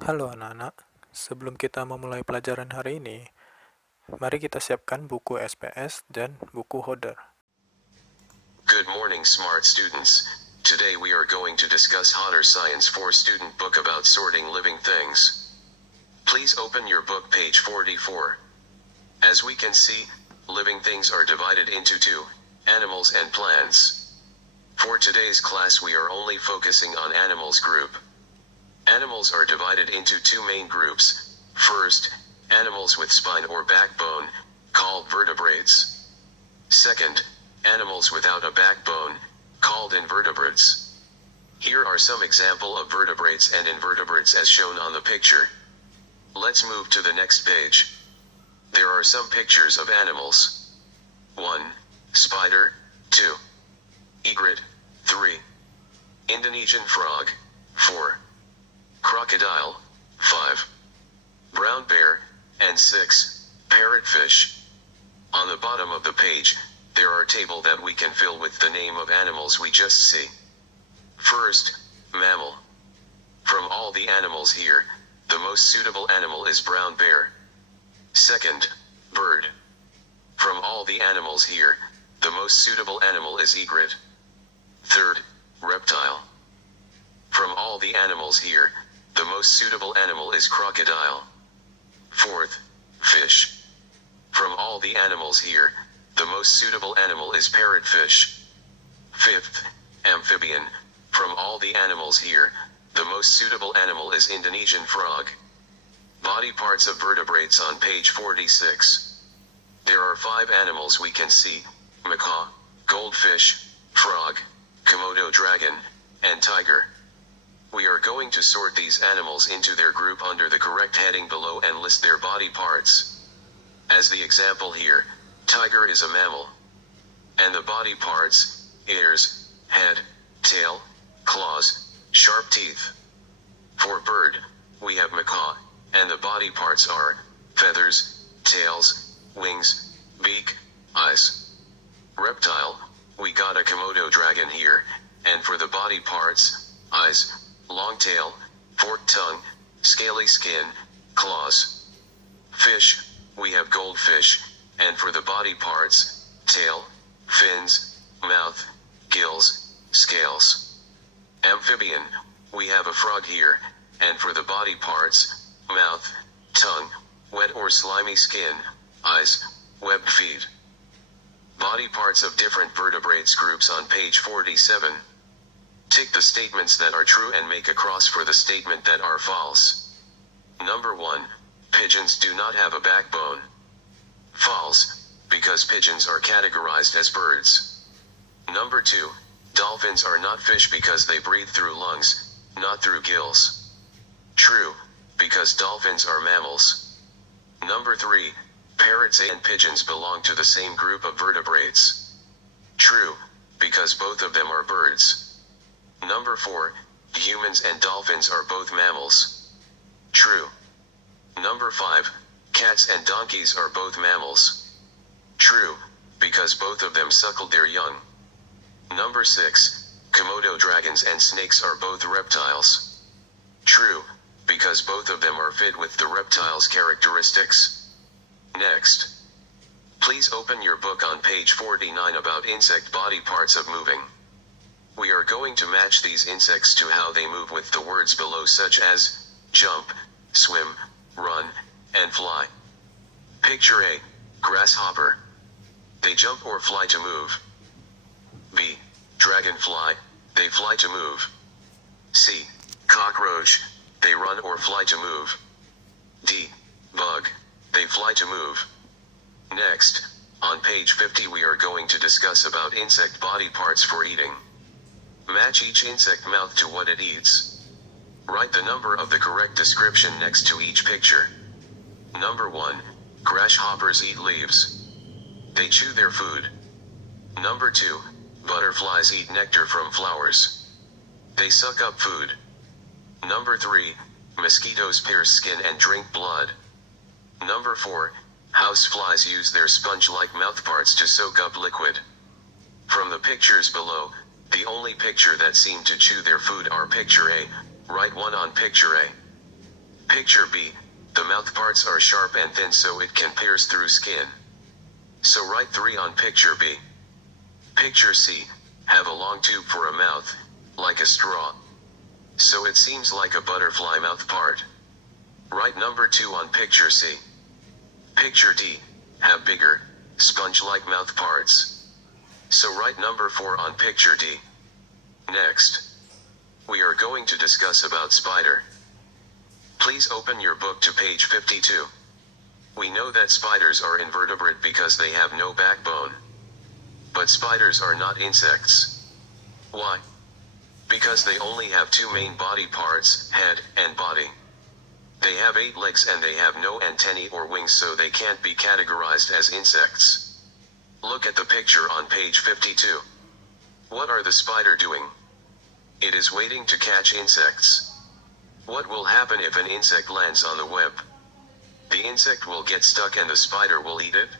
Halo anak-anak, sebelum kita memulai pelajaran hari ini, mari kita siapkan buku SPS dan buku Hodder. Good morning, smart students. Today we are going to discuss Hodder Science 4 student book about sorting living things. Please open your book page 44. As we can see, living things are divided into two, animals and plants. For today's class we are only focusing on animals group. Animals are divided into two main groups. First, animals with spine or backbone, called vertebrates. Second, animals without a backbone, called invertebrates. Here are some example of vertebrates and invertebrates as shown on the picture. Let's move to the next page. There are some pictures of animals. 1. Spider. 2. Egret. 3. Indonesian frog. 4. Crocodile. 5. Brown bear. And 6. Parrotfish. On the bottom of the page, there are table that we can fill with the name of animals we just see. First, mammal. From all the animals here, the most suitable animal is brown bear. Second, bird. From all the animals here, the most suitable animal is egret. Third, reptile. From all the animals here, the most suitable animal is crocodile. Fourth, fish. From all the animals here, the most suitable animal is parrotfish. Fifth, amphibian. From all the animals here, the most suitable animal is Indonesian frog. Body parts of vertebrates on page 46. There are 5 animals we can see: macaw, goldfish, frog, Komodo dragon, and tiger. We are going to sort these animals into their group under the correct heading below and list their body parts. As the example here, tiger is a mammal. And the body parts: ears, head, tail, claws, sharp teeth. For bird, we have macaw, and the body parts are feathers, tails, wings, beak, eyes. Reptile, we got a Komodo dragon here, and for the body parts: eyes, long tail, forked tongue, scaly skin, claws. Fish, we have goldfish, and for the body parts: tail, fins, mouth, gills, scales. Amphibian, we have a frog here, and for the body parts: mouth, tongue, wet or slimy skin, eyes, webbed feet. Body parts of different vertebrates groups on page 47. Tick the statements that are true and make a cross for the statement that are false. Number 1. Pigeons do not have a backbone. False, because pigeons are categorized as birds. Number 2. Dolphins are not fish because they breathe through lungs, not through gills. True, because dolphins are mammals. Number 3. Parrots and pigeons belong to the same group of vertebrates. True, because both of them are birds. Number 4. Humans and dolphins are both mammals. True. Number 5. Cats and donkeys are both mammals. True, because both of them suckled their young. Number 6. Komodo dragons and snakes are both reptiles. True, because both of them are fit with the reptile's characteristics. Next. Please open your book on page 49 about insect body parts of moving. We are going to match these insects to how they move with the words below, such as jump, swim, run, and fly. Picture A. Grasshopper. They jump or fly to move. B. Dragonfly. They fly to move. C. Cockroach. They run or fly to move. D. Bug. They fly to move. Next, on page 50 we are going to discuss about insect body parts for eating. Match each insect mouth to what it eats. Write the number of the correct description next to each picture. Number 1. Grasshoppers eat leaves. They chew their food. Number 2. Butterflies eat nectar from flowers. They suck up food. Number 3. Mosquitoes pierce skin and drink blood. Number 4. Houseflies use their sponge-like mouthparts to soak up liquid. From the pictures below, the only picture that seem to chew their food are picture A. Write 1 on picture A. Picture B. The mouth parts are sharp and thin so it can pierce through skin. So write 3 on picture B. Picture C. Have a long tube for a mouth, like a straw. So it seems like a butterfly mouth part. Write number 2 on picture C. Picture D. Have bigger, sponge-like mouth parts. So write number 4 on picture D. Next, we are going to discuss about spider. Please open your book to page 52. We know that spiders are invertebrate because they have no backbone. But spiders are not insects. Why? Because they only have 2 main body parts, head and body. They have 8 legs and they have no antennae or wings, so they can't be categorized as insects. Look at the picture on page 52. What are the spider doing? It is waiting to catch insects. What will happen if an insect lands on the web? The insect will get stuck and the spider will eat it.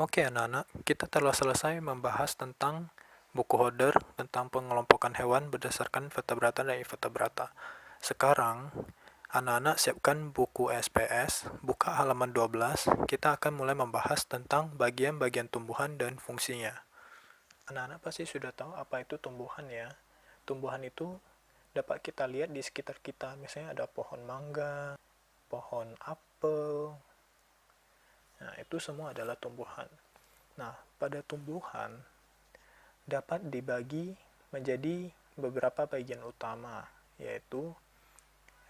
Oke anak-anak, kita telah selesai membahas tentang buku Hodder tentang pengelompokan hewan berdasarkan vertebrata dan invertebrata. Sekarang, anak-anak siapkan buku SPS, buka halaman 12, kita akan mulai membahas tentang bagian-bagian tumbuhan dan fungsinya. Anak-anak pasti sudah tahu apa itu tumbuhan ya. Tumbuhan itu dapat kita lihat di sekitar kita, misalnya ada pohon mangga, pohon apel. Nah, itu semua adalah tumbuhan. Nah, pada tumbuhan dapat dibagi menjadi beberapa bagian utama, yaitu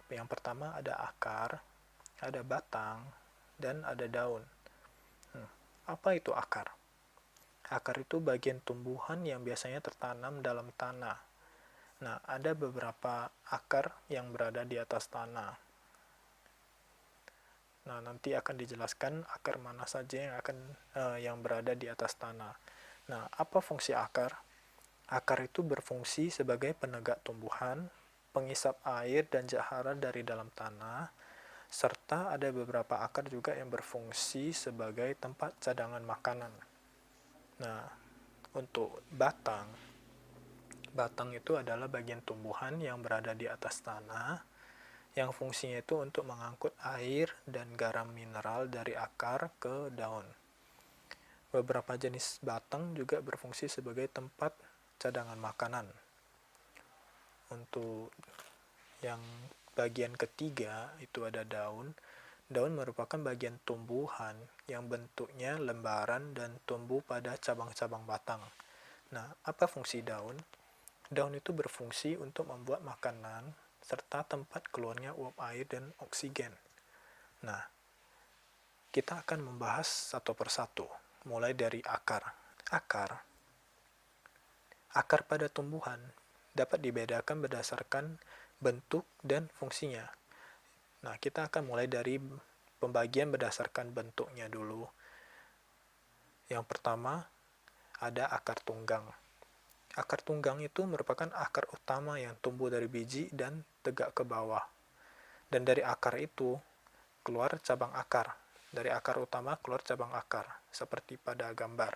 yang pertama ada akar, ada batang, dan ada daun. Apa itu akar? Akar itu bagian tumbuhan yang biasanya tertanam dalam tanah. Nah, ada beberapa akar yang berada di atas tanah. Nah, nanti akan dijelaskan akar mana saja yang berada di atas tanah. Nah, apa fungsi akar? Akar itu berfungsi sebagai penegak tumbuhan, pengisap air dan jahara dari dalam tanah, serta ada beberapa akar juga yang berfungsi sebagai tempat cadangan makanan. Nah, untuk batang itu adalah bagian tumbuhan yang berada di atas tanah, yang fungsinya itu untuk mengangkut air dan garam mineral dari akar ke daun. Beberapa jenis batang juga berfungsi sebagai tempat cadangan makanan. Untuk yang bagian ketiga itu ada daun. Daun merupakan bagian tumbuhan yang bentuknya lembaran dan tumbuh pada cabang-cabang batang. Nah, apa fungsi daun? Daun itu berfungsi untuk membuat makanan serta tempat keluarnya uap air dan oksigen. Nah, kita akan membahas satu persatu, mulai dari akar. Akar pada tumbuhan dapat dibedakan berdasarkan bentuk dan fungsinya. Nah, kita akan mulai dari pembagian berdasarkan bentuknya dulu. Yang pertama, ada akar tunggang. Akar tunggang itu merupakan akar utama yang tumbuh dari biji dan tegak ke bawah. Dan dari akar itu keluar cabang akar. Dari akar utama keluar cabang akar, seperti pada gambar.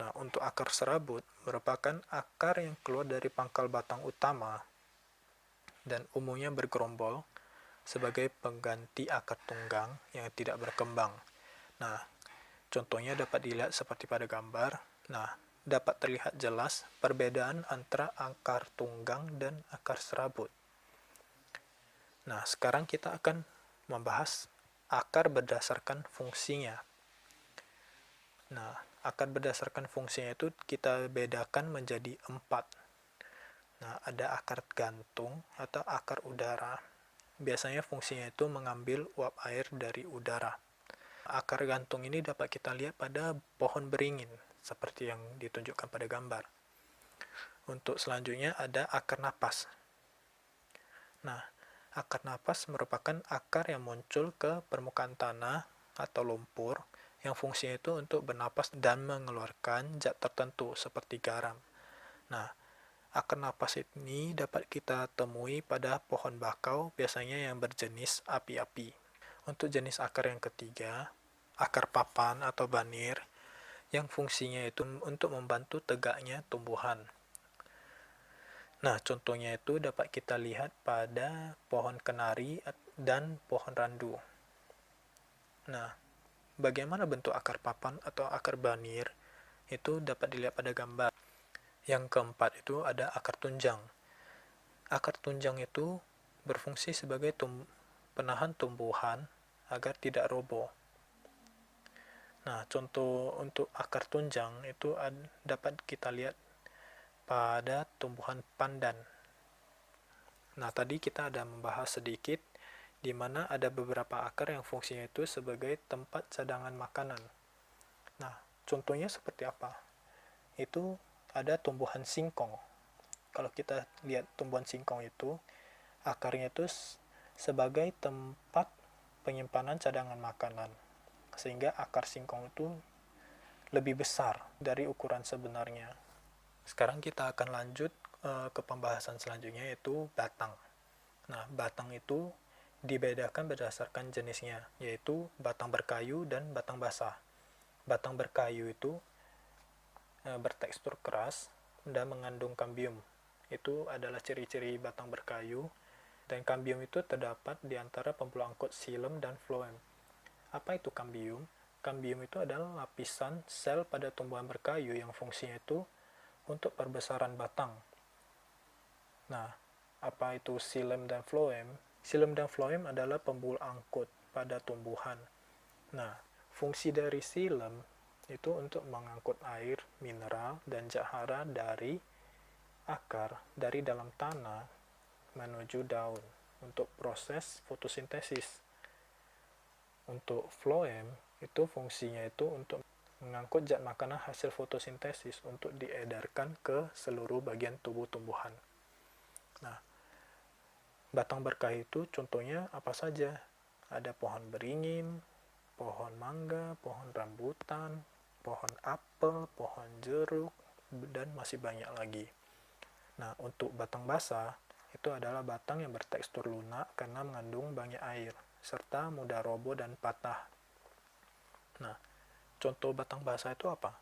Nah, untuk akar serabut merupakan akar yang keluar dari pangkal batang utama dan umumnya bergerombol sebagai pengganti akar tunggang yang tidak berkembang. Nah, contohnya dapat dilihat seperti pada gambar. Nah, dapat terlihat jelas perbedaan antara akar tunggang dan akar serabut. Nah, sekarang kita akan membahas akar berdasarkan fungsinya. Nah, akar berdasarkan fungsinya itu kita bedakan menjadi 4. Nah, ada akar gantung atau akar udara. Biasanya fungsinya itu mengambil uap air dari udara. Akar gantung ini dapat kita lihat pada pohon beringin, seperti yang ditunjukkan pada gambar. Untuk selanjutnya ada akar napas. Nah, akar napas merupakan akar yang muncul ke permukaan tanah atau lumpur, yang fungsinya itu untuk bernapas dan mengeluarkan zat tertentu seperti garam. Nah, akar napas ini dapat kita temui pada pohon bakau, biasanya yang berjenis api-api. Untuk jenis akar yang ketiga, akar papan atau banir, yang fungsinya itu untuk membantu tegaknya tumbuhan. Nah, contohnya itu dapat kita lihat pada pohon kenari dan pohon randu. Nah, bagaimana bentuk akar papan atau akar banir itu dapat dilihat pada gambar. Yang keempat itu ada akar tunjang. Akar tunjang itu berfungsi sebagai penahan tumbuhan agar tidak roboh. Nah, contoh untuk akar tunjang itu dapat kita lihat pada tumbuhan pandan. Nah, tadi kita ada membahas sedikit di mana ada beberapa akar yang fungsinya itu sebagai tempat cadangan makanan. Nah, contohnya seperti apa? Itu ada tumbuhan singkong. Kalau kita lihat tumbuhan singkong itu, akarnya itu sebagai tempat penyimpanan cadangan makanan. Sehingga akar singkong itu lebih besar dari ukuran sebenarnya. Sekarang kita akan lanjut ke pembahasan selanjutnya, yaitu batang. Nah, batang itu dibedakan berdasarkan jenisnya, yaitu batang berkayu dan batang basah. Batang berkayu itu bertekstur keras dan mengandung kambium. Itu adalah ciri-ciri batang berkayu, dan kambium itu terdapat di antara pembuluh angkut xilem dan floem. Apa itu kambium? Kambium itu adalah lapisan sel pada tumbuhan berkayu yang fungsinya itu untuk perbesaran batang. Nah, apa itu xilem dan floem? Xilem dan floem adalah pembuluh angkut pada tumbuhan. Nah, fungsi dari xilem itu untuk mengangkut air, mineral, dan zat hara dari akar, dari dalam tanah menuju daun untuk proses fotosintesis. Untuk floem, itu fungsinya itu untuk mengangkut zat makanan hasil fotosintesis untuk diedarkan ke seluruh bagian tubuh tumbuhan. Nah, batang berkayu itu contohnya apa saja? Ada pohon beringin, pohon mangga, pohon rambutan, pohon apel, pohon jeruk, dan masih banyak lagi. Nah, untuk batang basah, itu adalah batang yang bertekstur lunak karena mengandung banyak air, serta mudah roboh dan patah. Nah, contoh batang basah itu apa?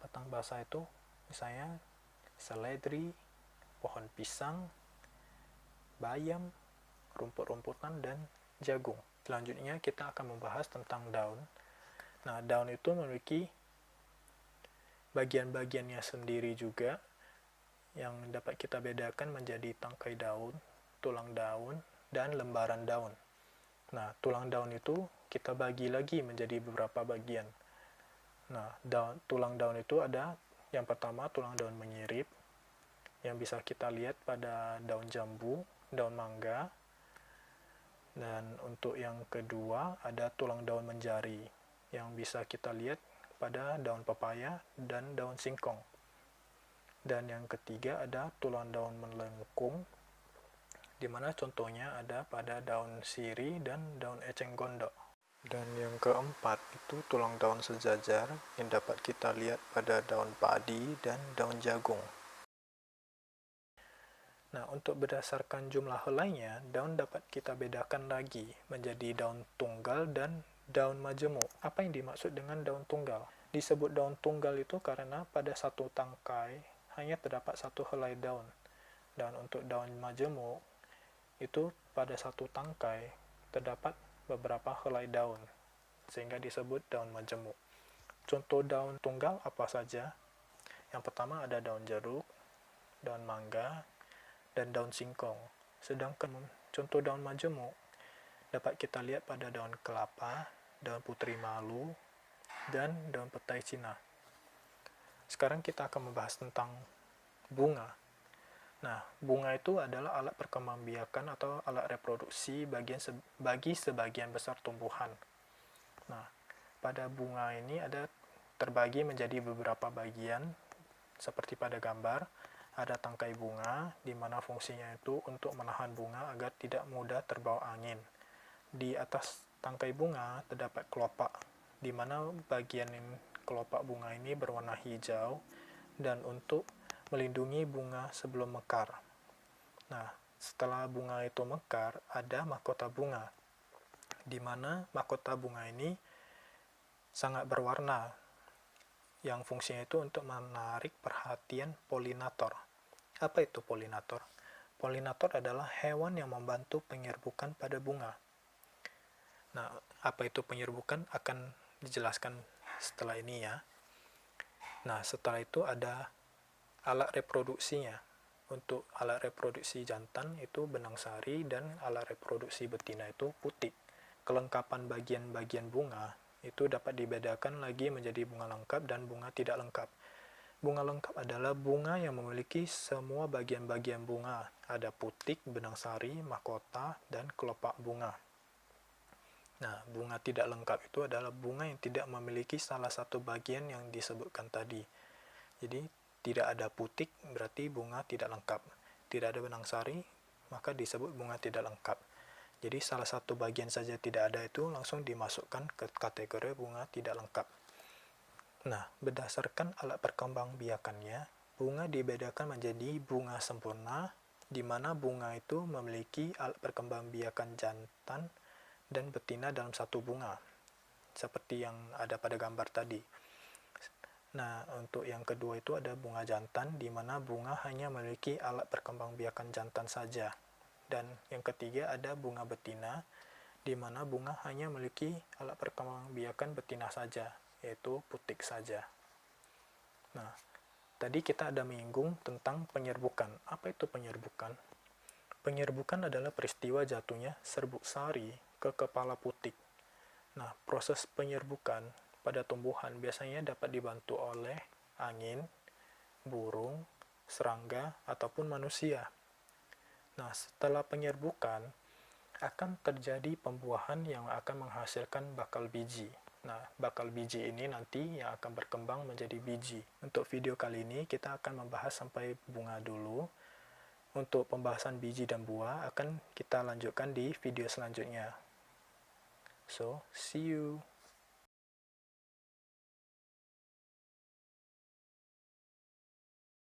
Batang basah itu misalnya seledri, pohon pisang, bayam, rumput-rumputan, dan jagung. Selanjutnya kita akan membahas tentang daun. Nah, daun itu memiliki bagian-bagiannya sendiri juga yang dapat kita bedakan menjadi tangkai daun, tulang daun, dan lembaran daun. Nah, tulang daun itu kita bagi lagi menjadi beberapa bagian. Nah, tulang daun itu ada yang pertama tulang daun menyirip yang bisa kita lihat pada daun jambu, daun mangga. Dan untuk yang kedua ada tulang daun menjari yang bisa kita lihat pada daun pepaya dan daun singkong. Dan yang ketiga ada tulang daun melengkung, di mana contohnya ada pada daun siri dan daun eceng gondok. Dan yang keempat itu tulang daun sejajar yang dapat kita lihat pada daun padi dan daun jagung. Nah, untuk berdasarkan jumlah helainya, daun dapat kita bedakan lagi menjadi daun tunggal dan daun majemuk. Apa yang dimaksud dengan daun tunggal? Disebut daun tunggal itu karena pada satu tangkai hanya terdapat satu helai daun. Dan untuk daun majemuk, itu pada satu tangkai terdapat beberapa helai daun, sehingga disebut daun majemuk. Contoh daun tunggal apa saja? Yang pertama ada daun jeruk, daun mangga, dan daun singkong. Sedangkan contoh daun majemuk dapat kita lihat pada daun kelapa, daun putri malu, dan daun petai Cina. Sekarang kita akan membahas tentang bunga. Nah, bunga itu adalah alat perkembangbiakan atau alat reproduksi bagi sebagian besar tumbuhan. Nah, pada bunga ini ada terbagi menjadi beberapa bagian, seperti pada gambar. Ada tangkai bunga, di mana fungsinya itu untuk menahan bunga agar tidak mudah terbawa angin. Di atas tangkai bunga terdapat kelopak, di mana bagian kelopak bunga ini berwarna hijau, dan untuk melindungi bunga sebelum mekar. Nah, setelah bunga itu mekar, ada mahkota bunga, di mana mahkota bunga ini sangat berwarna, yang fungsinya itu untuk menarik perhatian polinator. Apa itu polinator? Polinator adalah hewan yang membantu penyerbukan pada bunga. Nah, apa itu penyerbukan akan dijelaskan setelah ini ya. Nah, setelah itu ada alat reproduksinya. Untuk alat reproduksi jantan itu benang sari dan alat reproduksi betina itu putik. Kelengkapan bagian-bagian bunga itu dapat dibedakan lagi menjadi bunga lengkap dan bunga tidak lengkap. Bunga lengkap adalah bunga yang memiliki semua bagian-bagian bunga. Ada putik, benang sari, mahkota, dan kelopak bunga. Nah, bunga tidak lengkap itu adalah bunga yang tidak memiliki salah satu bagian yang disebutkan tadi. Jadi, tidak ada putik berarti bunga tidak lengkap. Tidak ada benang sari, maka disebut bunga tidak lengkap. Jadi, salah satu bagian saja tidak ada itu langsung dimasukkan ke kategori bunga tidak lengkap. Nah, berdasarkan alat perkembangbiakannya, bunga dibedakan menjadi bunga sempurna, di mana bunga itu memiliki alat perkembangbiakan jantan dan betina dalam satu bunga, seperti yang ada pada gambar tadi. Nah, untuk yang kedua itu ada bunga jantan, di mana bunga hanya memiliki alat perkembangbiakan jantan saja. Dan yang ketiga ada bunga betina, di mana bunga hanya memiliki alat perkembangbiakan betina saja, yaitu putik saja. Nah, tadi kita ada menyinggung tentang penyerbukan. Apa itu penyerbukan? Penyerbukan adalah peristiwa jatuhnya serbuk sari ke kepala putik. Nah, proses penyerbukan pada tumbuhan biasanya dapat dibantu oleh angin, burung, serangga, ataupun manusia. Nah, setelah penyerbukan, akan terjadi pembuahan yang akan menghasilkan bakal biji. Nah, bakal biji ini nanti yang akan berkembang menjadi biji. Untuk video kali ini, kita akan membahas sampai bunga dulu. Untuk pembahasan biji dan buah akan kita lanjutkan di video selanjutnya. So, see you!